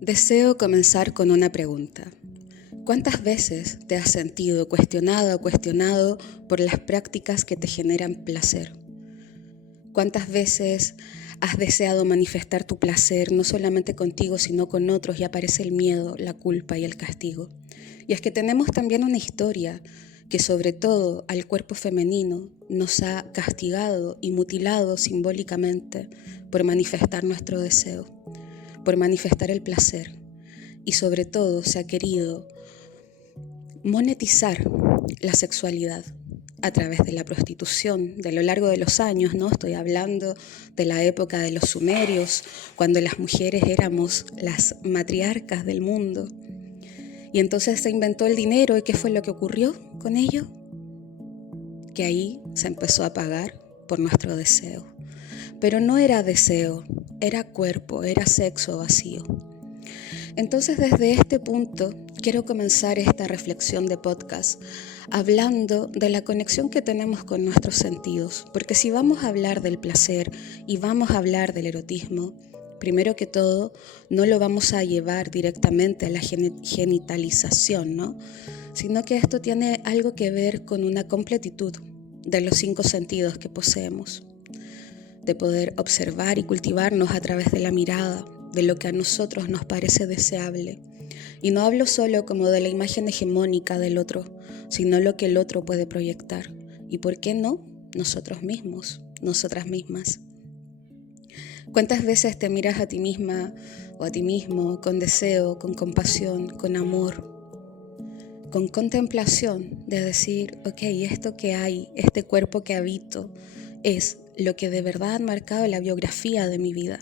Deseo comenzar con una pregunta. ¿Cuántas veces te has sentido cuestionada o cuestionado por las prácticas que te generan placer? ¿Cuántas veces has deseado manifestar tu placer no solamente contigo sino con otros y aparece el miedo, la culpa y el castigo? Y es que tenemos también una historia que sobre todo al cuerpo femenino nos ha castigado y mutilado simbólicamente por manifestar nuestro deseo, por manifestar el placer. Y sobre todo se ha querido monetizar la sexualidad a través de la prostitución de lo largo de los años, ¿no? Estoy hablando de la época de los sumerios, cuando las mujeres éramos las matriarcas del mundo. Y entonces se inventó el dinero, ¿y qué fue lo que ocurrió con ello? Que ahí se empezó a pagar por nuestro deseo. Pero no era deseo, era cuerpo, era sexo vacío. Entonces, desde este punto, quiero comenzar esta reflexión de podcast hablando de la conexión que tenemos con nuestros sentidos, porque si vamos a hablar del placer y vamos a hablar del erotismo, primero que todo, no lo vamos a llevar directamente a la genitalización, ¿no? Sino que esto tiene algo que ver con una completitud de los 5 sentidos que poseemos, de poder observar y cultivarnos a través de la mirada, de lo que a nosotros nos parece deseable. Y no hablo solo como de la imagen hegemónica del otro, sino lo que el otro puede proyectar. ¿Y por qué no? Nosotros mismos, nosotras mismas. ¿Cuántas veces te miras a ti misma o a ti mismo con deseo, con compasión, con amor, con contemplación de decir, ok, esto que hay, este cuerpo que habito, es lo que de verdad ha marcado la biografía de mi vida?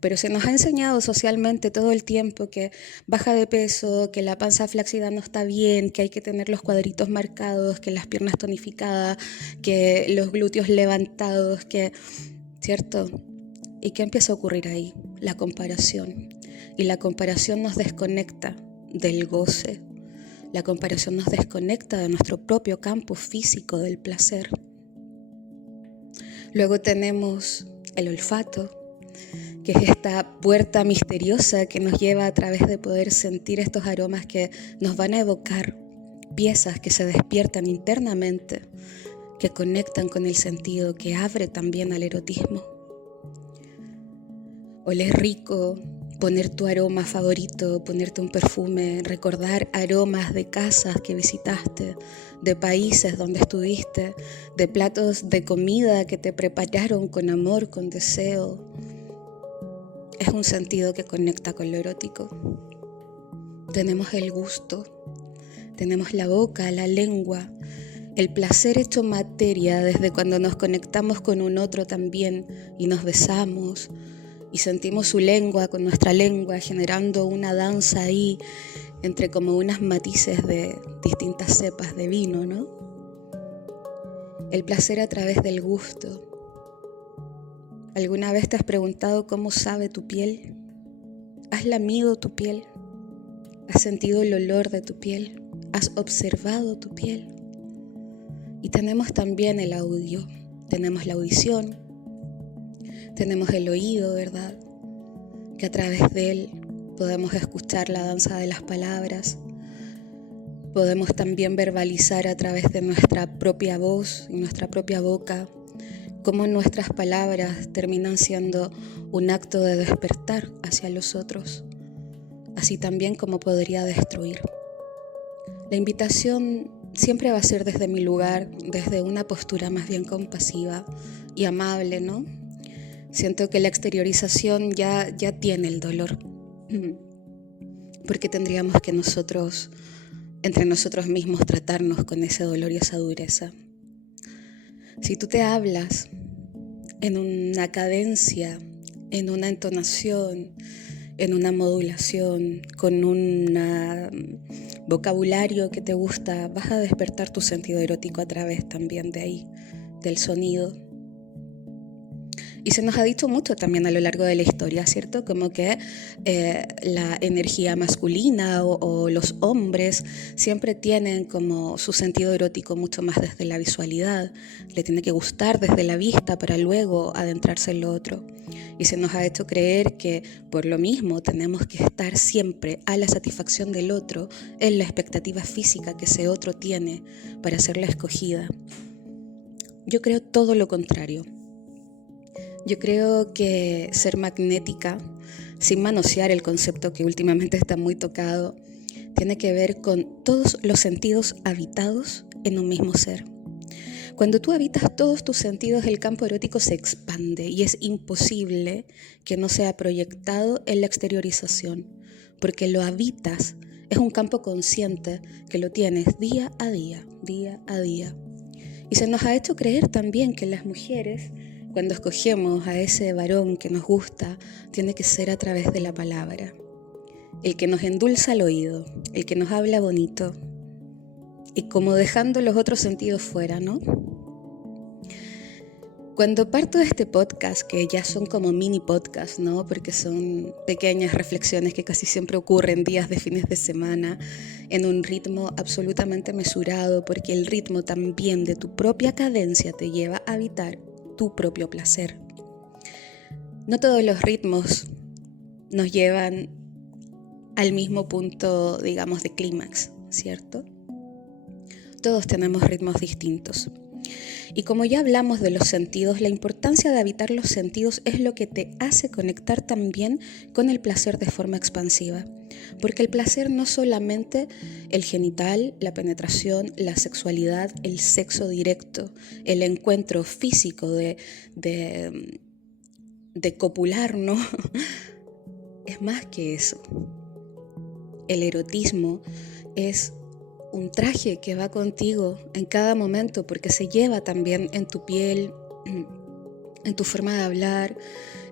Pero se nos ha enseñado socialmente todo el tiempo que baja de peso, que la panza flácida no está bien, que hay que tener los cuadritos marcados, que las piernas tonificadas, que los glúteos levantados, ¿cierto? ¿Y qué empieza a ocurrir ahí? La comparación. Y la comparación nos desconecta del goce. La comparación nos desconecta de nuestro propio campo físico del placer. Luego tenemos el olfato, que es esta puerta misteriosa que nos lleva a través de poder sentir estos aromas que nos van a evocar piezas que se despiertan internamente, que conectan con el sentido, que abre también al erotismo. Oler rico, poner tu aroma favorito, ponerte un perfume, recordar aromas de casas que visitaste, de países donde estuviste, de platos de comida que te prepararon con amor, con deseo. Es un sentido que conecta con lo erótico. Tenemos el gusto, tenemos la boca, la lengua, el placer hecho materia desde cuando nos conectamos con un otro también y nos besamos y sentimos su lengua con nuestra lengua generando una danza ahí entre como unas matices de distintas cepas de vino, ¿no? El placer a través del gusto. ¿Alguna vez te has preguntado cómo sabe tu piel? ¿Has lamido tu piel? ¿Has sentido el olor de tu piel? ¿Has observado tu piel? Y tenemos también el audio, tenemos la audición, tenemos el oído, ¿verdad? Que a través de él podemos escuchar la danza de las palabras, podemos también verbalizar a través de nuestra propia voz y nuestra propia boca, cómo nuestras palabras terminan siendo un acto de despertar hacia los otros, así también como podría destruir. La invitación siempre va a ser desde mi lugar, desde una postura más bien compasiva y amable, ¿no? Siento que la exteriorización ya tiene el dolor, porque tendríamos que nosotros, entre nosotros mismos, tratarnos con ese dolor y esa dureza. Si tú te hablas en una cadencia, en una entonación, en una modulación, con un vocabulario que te gusta, vas a despertar tu sentido erótico a través también de ahí, del sonido. Y se nos ha dicho mucho también a lo largo de la historia, ¿cierto? Como que la energía masculina o los hombres siempre tienen como su sentido erótico mucho más desde la visualidad, le tiene que gustar desde la vista para luego adentrarse en lo otro. Y se nos ha hecho creer que por lo mismo tenemos que estar siempre a la satisfacción del otro en la expectativa física que ese otro tiene para ser la escogida. Yo creo todo lo contrario. Yo creo que ser magnética, sin manosear el concepto que últimamente está muy tocado, tiene que ver con todos los sentidos habitados en un mismo ser. Cuando tú habitas todos tus sentidos, el campo erótico se expande y es imposible que no sea proyectado en la exteriorización, porque lo habitas, es un campo consciente que lo tienes día a día, día a día. Y se nos ha hecho creer también que las mujeres, cuando escogemos a ese varón que nos gusta, tiene que ser a través de la palabra. El que nos endulza el oído, el que nos habla bonito. Y como dejando los otros sentidos fuera, ¿no? Cuando parto de este podcast, que ya son como mini podcasts, ¿no? Porque son pequeñas reflexiones que casi siempre ocurren días de fines de semana, en un ritmo absolutamente mesurado, porque el ritmo también de tu propia cadencia te lleva a habitar tu propio placer. No todos los ritmos nos llevan al mismo punto, digamos, de clímax, ¿cierto? Todos tenemos ritmos distintos. Y como ya hablamos de los sentidos, la importancia de habitar los sentidos es lo que te hace conectar también con el placer de forma expansiva. Porque el placer no solamente el genital, la penetración, la sexualidad, el sexo directo, el encuentro físico de copular, ¿no? Es más que eso. El erotismo es un traje que va contigo en cada momento porque se lleva también en tu piel, en tu forma de hablar,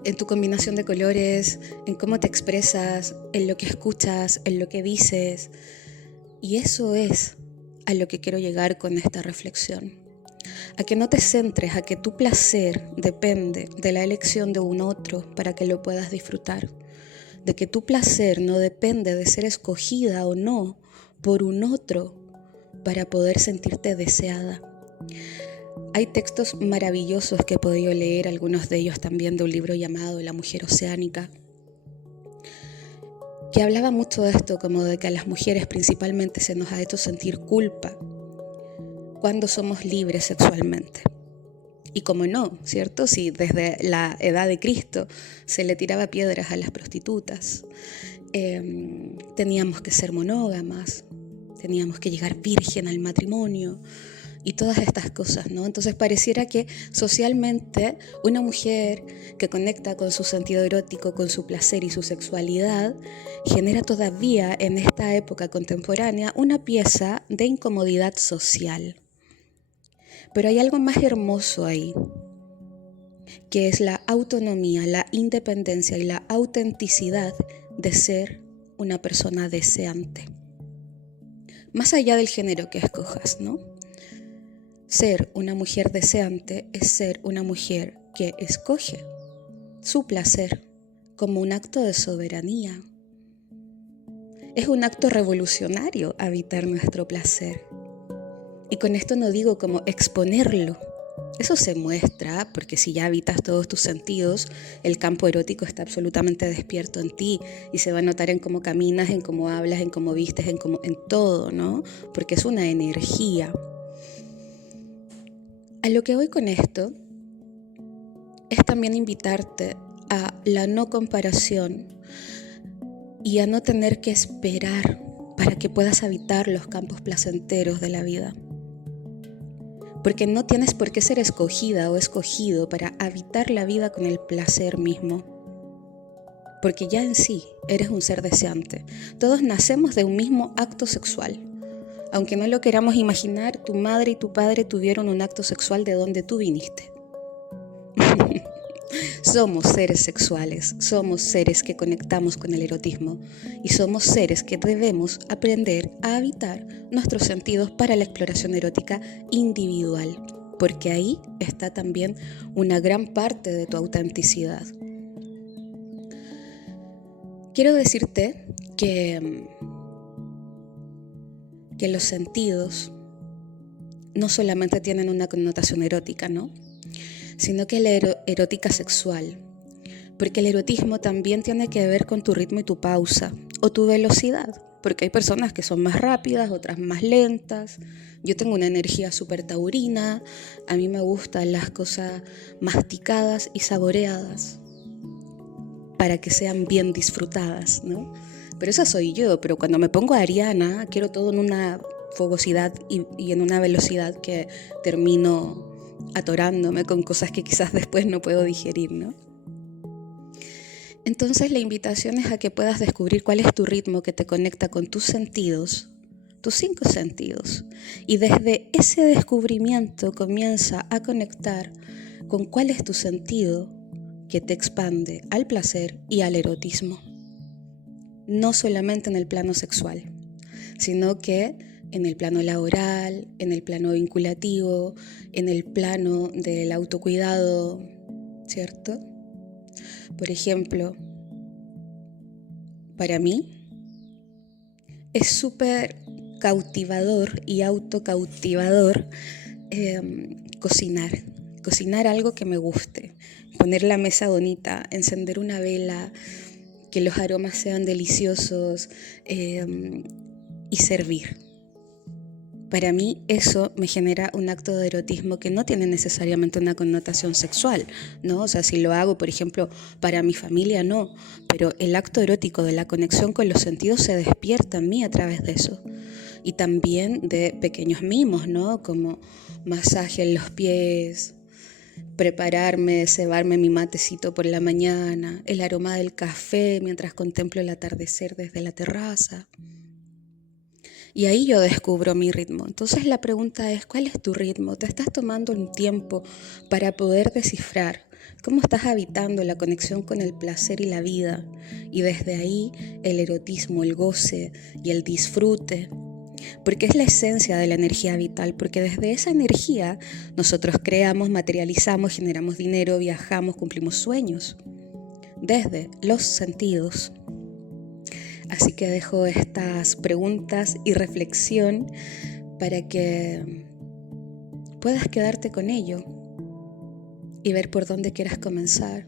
en tu combinación de colores, en cómo te expresas, en lo que escuchas, en lo que dices. Y eso es a lo que quiero llegar con esta reflexión. A que no te centres, a que tu placer depende de la elección de un otro para que lo puedas disfrutar. De que tu placer no depende de ser escogida o no por un otro para poder sentirte deseada. Hay textos maravillosos que he podido leer, algunos de ellos también de un libro llamado La mujer oceánica, que hablaba mucho de esto, como de que a las mujeres principalmente se nos ha hecho sentir culpa cuando somos libres sexualmente. Y como no, ¿cierto? Si desde la edad de Cristo se le tiraba piedras a las prostitutas, teníamos que ser monógamas, teníamos que llegar virgen al matrimonio y todas estas cosas, ¿no? Entonces pareciera que socialmente una mujer que conecta con su sentido erótico, con su placer y su sexualidad, genera todavía en esta época contemporánea una pieza de incomodidad social. Pero hay algo más hermoso ahí, que es la autonomía, la independencia y la autenticidad de ser una persona deseante. Más allá del género que escojas, ¿no? Ser una mujer deseante es ser una mujer que escoge su placer como un acto de soberanía. Es un acto revolucionario habitar nuestro placer. Y con esto no digo como exponerlo. Eso se muestra porque si ya habitas todos tus sentidos, el campo erótico está absolutamente despierto en ti y se va a notar en cómo caminas, en cómo hablas, en cómo vistes, en todo, ¿no? Porque es una energía. A lo que voy con esto es también invitarte a la no comparación y a no tener que esperar para que puedas habitar los campos placenteros de la vida. Porque no tienes por qué ser escogida o escogido para habitar la vida con el placer mismo. Porque ya en sí eres un ser deseante. Todos nacemos de un mismo acto sexual. Aunque no lo queramos imaginar, tu madre y tu padre tuvieron un acto sexual de donde tú viniste. Somos seres sexuales, somos seres que conectamos con el erotismo y somos seres que debemos aprender a habitar nuestros sentidos para la exploración erótica individual. porque ahí está también una gran parte de tu autenticidad. Quiero decirte que los sentidos no solamente tienen una connotación erótica, ¿no? Sino que la erótica sexual, porque el erotismo también tiene que ver con tu ritmo y tu pausa, o tu velocidad, porque hay personas que son más rápidas, otras más lentas. Yo tengo una energía súper taurina, a mí me gustan las cosas masticadas y saboreadas para que sean bien disfrutadas, ¿no? Pero esa soy yo, pero cuando me pongo ariana, quiero todo en una fogosidad y en una velocidad que termino atorándome con cosas que quizás después no puedo digerir, ¿no? Entonces la invitación es a que puedas descubrir cuál es tu ritmo que te conecta con tus sentidos, tus 5 sentidos. Y desde ese descubrimiento comienza a conectar con cuál es tu sentido que te expande al placer y al erotismo. No solamente en el plano sexual, sino que en el plano laboral, en el plano vinculativo, en el plano del autocuidado, ¿cierto? Por ejemplo, para mí es súper cautivador y autocautivador cocinar algo que me guste, poner la mesa bonita, encender una vela, que los aromas sean deliciosos y servir. Para mí eso me genera un acto de erotismo que no tiene necesariamente una connotación sexual, ¿no? O sea, si lo hago, por ejemplo, para mi familia, no. Pero el acto erótico de la conexión con los sentidos se despierta en mí a través de eso. Y también de pequeños mimos, ¿no? Como masaje en los pies, prepararme, cebarme mi matecito por la mañana, el aroma del café mientras contemplo el atardecer desde la terraza. Y ahí yo descubro mi ritmo. Entonces la pregunta es, ¿cuál es tu ritmo? ¿Te estás tomando un tiempo para poder descifrar cómo estás habitando la conexión con el placer y la vida? Y desde ahí el erotismo, el goce y el disfrute. Porque es la esencia de la energía vital, porque desde esa energía nosotros creamos, materializamos, generamos dinero, viajamos, cumplimos sueños. Desde los sentidos. Así que dejo estas preguntas y reflexión para que puedas quedarte con ello y ver por dónde quieras comenzar,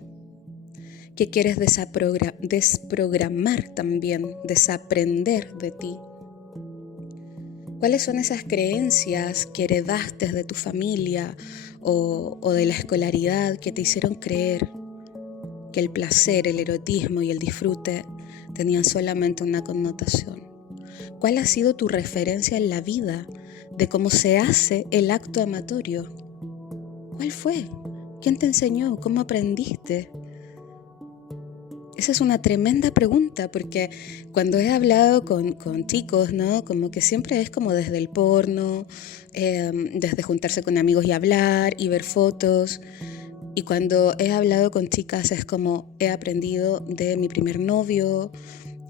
qué quieres desprogramar también, desaprender de ti. ¿Cuáles son esas creencias que heredaste de tu familia o de la escolaridad que te hicieron creer que el placer, el erotismo y el disfrute tenían solamente una connotación? ¿Cuál ha sido tu referencia en la vida de cómo se hace el acto amatorio? ¿Cuál fue? ¿Quién te enseñó? ¿Cómo aprendiste? Esa es una tremenda pregunta, porque cuando he hablado con chicos, ¿no? Como que siempre es como desde el porno, desde juntarse con amigos y hablar y ver fotos. Y cuando he hablado con chicas es como he aprendido de mi primer novio,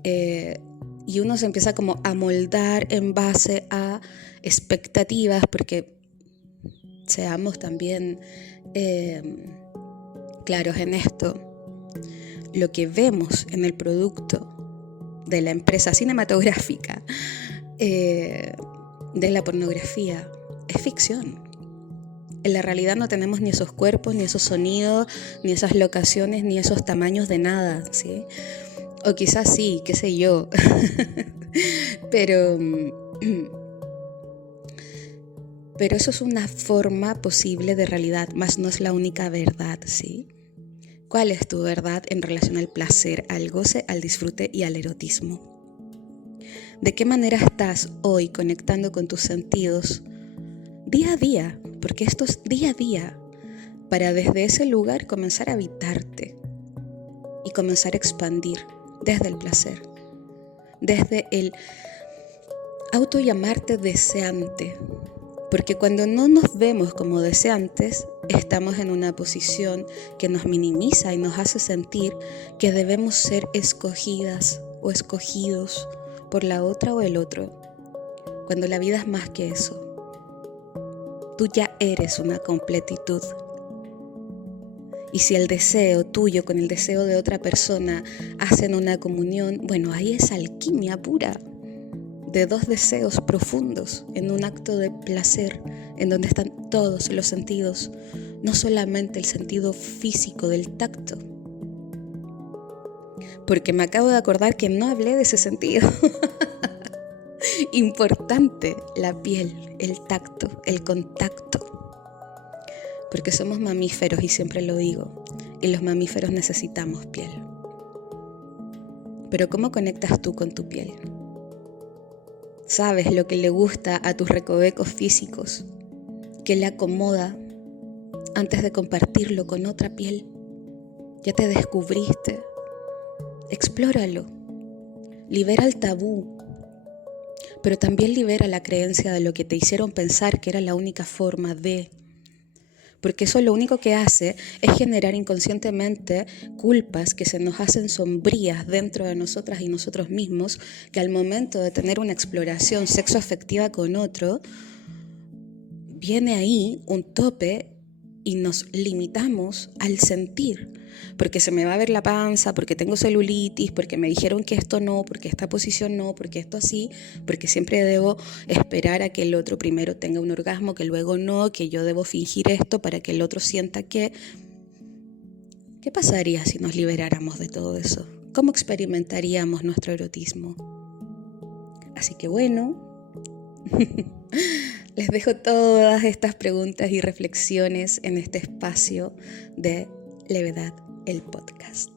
y uno se empieza como a moldar en base a expectativas, porque seamos también claros en esto. Lo que vemos en el producto de la empresa cinematográfica, de la pornografía, es ficción. En la realidad no tenemos ni esos cuerpos, ni esos sonidos, ni esas locaciones, ni esos tamaños de nada, ¿sí? O quizás sí, qué sé yo. Pero eso es una forma posible de realidad, más no es la única verdad, ¿sí? ¿Cuál es tu verdad en relación al placer, al goce, al disfrute y al erotismo? ¿De qué manera estás hoy conectando con tus sentidos día a día? Porque esto es día a día, para desde ese lugar comenzar a habitarte y comenzar a expandir desde el placer, desde el autollamarte deseante. Porque cuando no nos vemos como deseantes, estamos en una posición que nos minimiza y nos hace sentir que debemos ser escogidas o escogidos por la otra o el otro, cuando la vida es más que eso. Tú ya eres una completitud. Y si el deseo tuyo con el deseo de otra persona hacen una comunión, bueno, ahí es alquimia pura de dos deseos profundos en un acto de placer en donde están todos los sentidos, no solamente el sentido físico del tacto. Porque me acabo de acordar que no hablé de ese sentido. Importante, la piel, el tacto, el contacto. Porque somos mamíferos y siempre lo digo, y los mamíferos necesitamos piel. Pero ¿cómo conectas tú con tu piel? ¿Sabes lo que le gusta a tus recovecos físicos? ¿Qué le acomoda antes de compartirlo con otra piel? Ya te descubriste. Explóralo. Libera el tabú, pero también libera la creencia de lo que te hicieron pensar que era la única forma de... Porque eso lo único que hace es generar inconscientemente culpas que se nos hacen sombrías dentro de nosotras y nosotros mismos, que al momento de tener una exploración sexoafectiva con otro, viene ahí un tope y nos limitamos al sentir. Porque se me va a ver la panza, porque tengo celulitis, porque me dijeron que esto no, porque esta posición no, porque esto así, porque siempre debo esperar a que el otro primero tenga un orgasmo, que luego no, que yo debo fingir esto para que el otro sienta que... ¿Qué pasaría si nos liberáramos de todo eso? ¿Cómo experimentaríamos nuestro erotismo? Así que bueno, les dejo todas estas preguntas y reflexiones en este espacio de Levedad, el podcast.